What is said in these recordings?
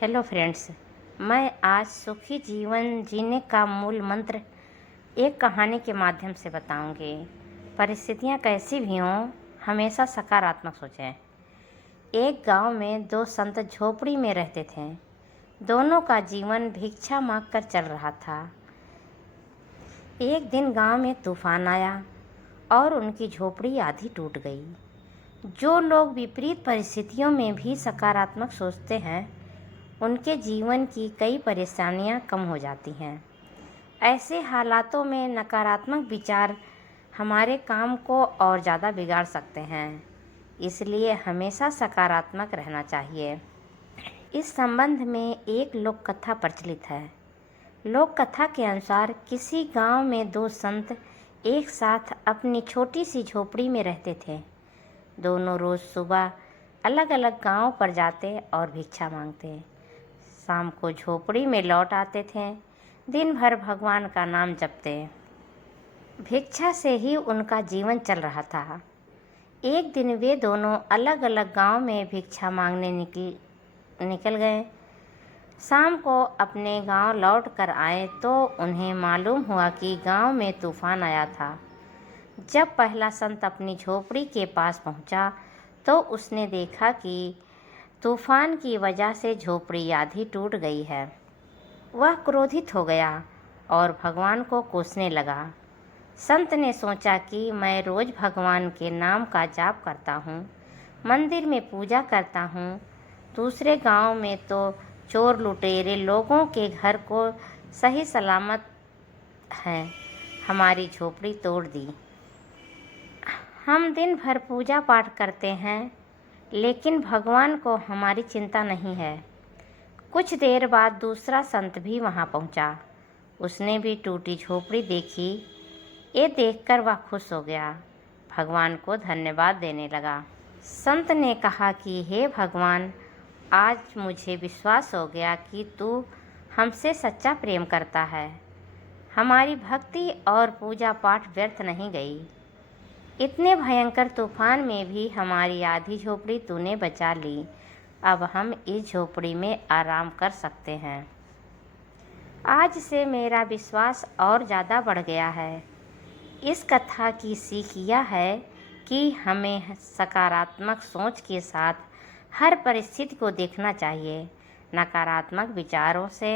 Hello friends, मैं आज सुखी जीवन जीने का मूल मंत्र एक कहानी के माध्यम से बताऊंगी। परिस्थितियां कैसी भी हों, हमेशा सकारात्मक सोचें। एक गांव में दो संत झोपड़ी में रहते थे। दोनों का जीवन भिक्षा मांगकर चल रहा था। एक दिन गांव में तूफान आया और उनकी झोपड़ी आधी टूट गई। जो लोग विपरीत परिस्थितियों में भी सकारात्मक सोचते हैं, उनके जीवन की कई परेशानियां कम हो जाती हैं। ऐसे हालातों में नकारात्मक विचार हमारे काम को और ज़्यादा बिगाड़ सकते हैं, इसलिए हमेशा सकारात्मक रहना चाहिए। इस संबंध में एक लोक कथा प्रचलित है। लोक कथा के अनुसार किसी गांव में दो संत एक साथ अपनी छोटी सी झोपड़ी में रहते थे। दोनों रोज़ सुबह अलग अलग गांव पर जाते और भिक्षा मांगते। शाम को झोपड़ी में लौट आते थे। दिन भर भगवान का नाम जपते। भिक्षा से ही उनका जीवन चल रहा था। एक दिन वे दोनों अलग अलग गांव में भिक्षा मांगने निकल गए। शाम को अपने गांव लौट कर आए तो उन्हें मालूम हुआ कि गांव में तूफान आया था। जब पहला संत अपनी झोपड़ी के पास पहुंचा तो उसने देखा कि तूफान की वजह से झोपड़ी आधी टूट गई है। वह क्रोधित हो गया और भगवान को कोसने लगा। संत ने सोचा कि मैं रोज़ भगवान के नाम का जाप करता हूँ, मंदिर में पूजा करता हूँ। दूसरे गांव में तो चोर लुटेरे लोगों के घर को सही सलामत हैं, हमारी झोपड़ी तोड़ दी। हम दिन भर पूजा पाठ करते हैं, लेकिन भगवान को हमारी चिंता नहीं है। कुछ देर बाद दूसरा संत भी वहां पहुंचा। उसने भी टूटी झोपड़ी देखी। ये देखकर वह खुश हो गया, भगवान को धन्यवाद देने लगा। संत ने कहा कि हे भगवान, आज मुझे विश्वास हो गया कि तू हमसे सच्चा प्रेम करता है। हमारी भक्ति और पूजा पाठ व्यर्थ नहीं गई। इतने भयंकर तूफान में भी हमारी आधी झोपड़ी तूने बचा ली। अब हम इस झोपड़ी में आराम कर सकते हैं। आज से मेरा विश्वास और ज़्यादा बढ़ गया है। इस कथा की सीख यह है कि हमें सकारात्मक सोच के साथ हर परिस्थिति को देखना चाहिए। नकारात्मक विचारों से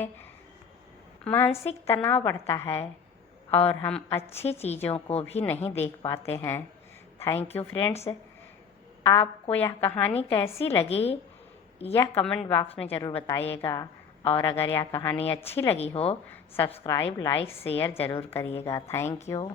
मानसिक तनाव बढ़ता है और हम अच्छी चीज़ों को भी नहीं देख पाते हैं। Thank you friends. आपको यह कहानी कैसी लगी, यह कमेंट बॉक्स में ज़रूर बताइएगा। और अगर यह कहानी अच्छी लगी हो, सब्सक्राइब, लाइक, शेयर ज़रूर करिएगा। Thank you.